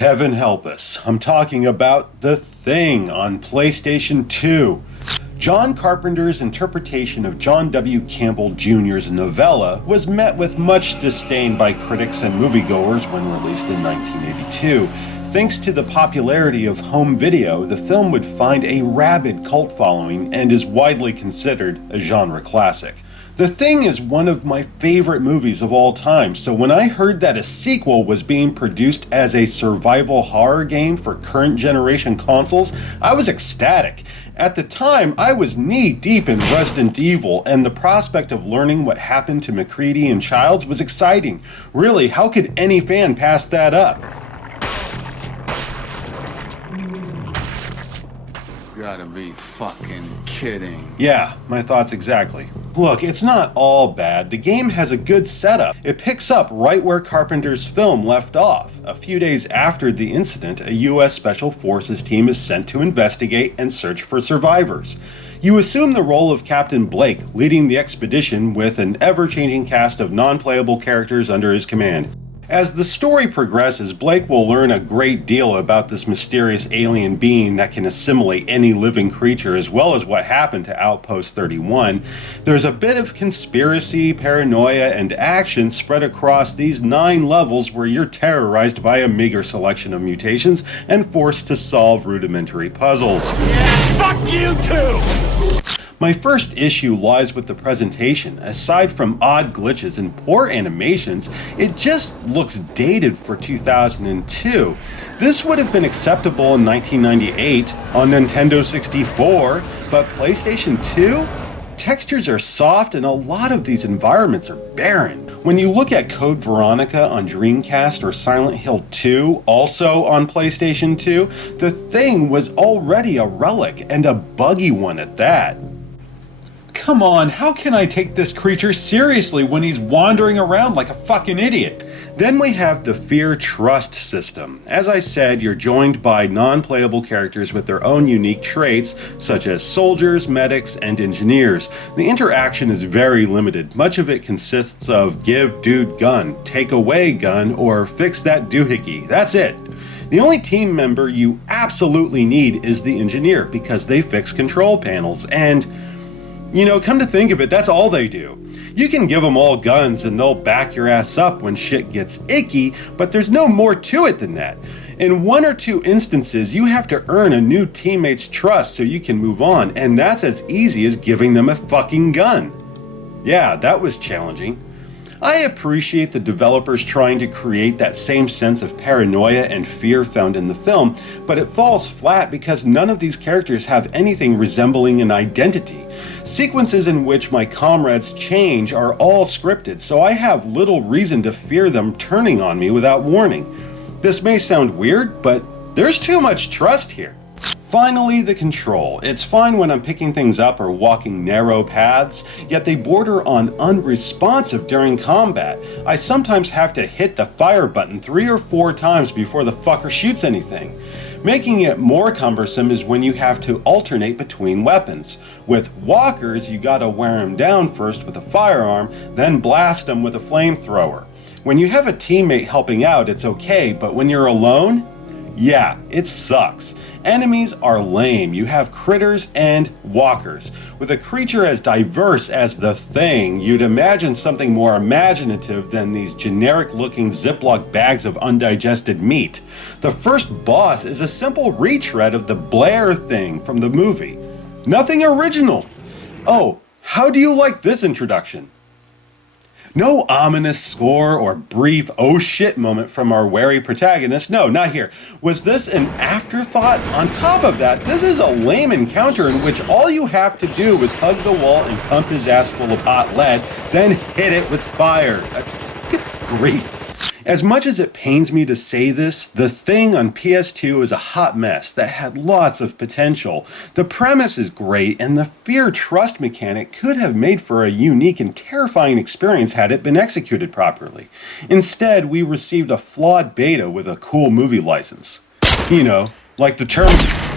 Heaven help us. I'm talking about The Thing on PlayStation 2. John Carpenter's interpretation of John W. Campbell Jr.'s novella was met with much disdain by critics and moviegoers when released in 1982. Thanks to the popularity of home video, the film would find a rabid cult following and is widely considered a genre classic. The Thing is one of my favorite movies of all time, so when I heard that a sequel was being produced as a survival horror game for current generation consoles, I was ecstatic. At the time, I was knee-deep in Resident Evil, and the prospect of learning what happened to MacReady and Childs was exciting. Really, how could any fan pass that up? You gotta be fucking kidding. Yeah, my thoughts exactly. Look, it's not all bad. The game has a good setup. It picks up right where Carpenter's film left off. A few days after the incident, a US Special Forces team is sent to investigate and search for survivors. You assume the role of Captain Blake, leading the expedition with an ever-changing cast of non-playable characters under his command. As the story progresses, Blake will learn a great deal about this mysterious alien being that can assimilate any living creature, as well as what happened to Outpost 31. There's a bit of conspiracy, paranoia, and action spread across these 9 levels where you're terrorized by a meager selection of mutations and forced to solve rudimentary puzzles. Yeah, fuck you too! My first issue lies with the presentation. Aside from odd glitches and poor animations, it just looks dated for 2002. This would have been acceptable in 1998 on Nintendo 64, but PlayStation 2? Textures are soft and a lot of these environments are barren. When you look at Code Veronica on Dreamcast or Silent Hill 2, also on PlayStation 2, The Thing was already a relic, and a buggy one at that. Come on, how can I take this creature seriously when he's wandering around like a fucking idiot? Then we have the fear-trust system. As I said, you're joined by non-playable characters with their own unique traits, such as soldiers, medics, and engineers. The interaction is very limited. Much of it consists of give dude gun, take away gun, or fix that doohickey. That's it. The only team member you absolutely need is the engineer, because they fix control panels, and come to think of it, that's all they do. You can give them all guns and they'll back your ass up when shit gets icky, but there's no more to it than that. In 1 or 2 instances, you have to earn a new teammate's trust so you can move on, and that's as easy as giving them a fucking gun. Yeah, that was challenging. I appreciate the developers trying to create that same sense of paranoia and fear found in the film, but it falls flat because none of these characters have anything resembling an identity. Sequences in which my comrades change are all scripted, so I have little reason to fear them turning on me without warning. This may sound weird, but there's too much trust here. Finally, the control. It's fine when I'm picking things up or walking narrow paths, yet they border on unresponsive during combat. I sometimes have to hit the fire button 3 or 4 times before the fucker shoots anything. Making it more cumbersome is when you have to alternate between weapons. With walkers, you gotta wear them down first with a firearm, then blast them with a flamethrower. When you have a teammate helping out, it's okay, but when you're alone, yeah, it sucks. Enemies are lame. You have critters and walkers. With a creature as diverse as The Thing, you'd imagine something more imaginative than these generic-looking Ziploc bags of undigested meat. The first boss is a simple retread of the Blair Thing from the movie. Nothing original. Oh, how do you like this introduction? No ominous score or brief oh shit moment from our wary protagonist. No, not here. Was this an afterthought? On top of that, this is a lame encounter in which all you have to do is hug the wall and pump his ass full of hot lead, then hit it with fire. Good grief. As much as it pains me to say this, The Thing on PS2 is a hot mess that had lots of potential. The premise is great, and the fear-trust mechanic could have made for a unique and terrifying experience had it been executed properly. Instead, we received a flawed beta with a cool movie license. Like the Terminator.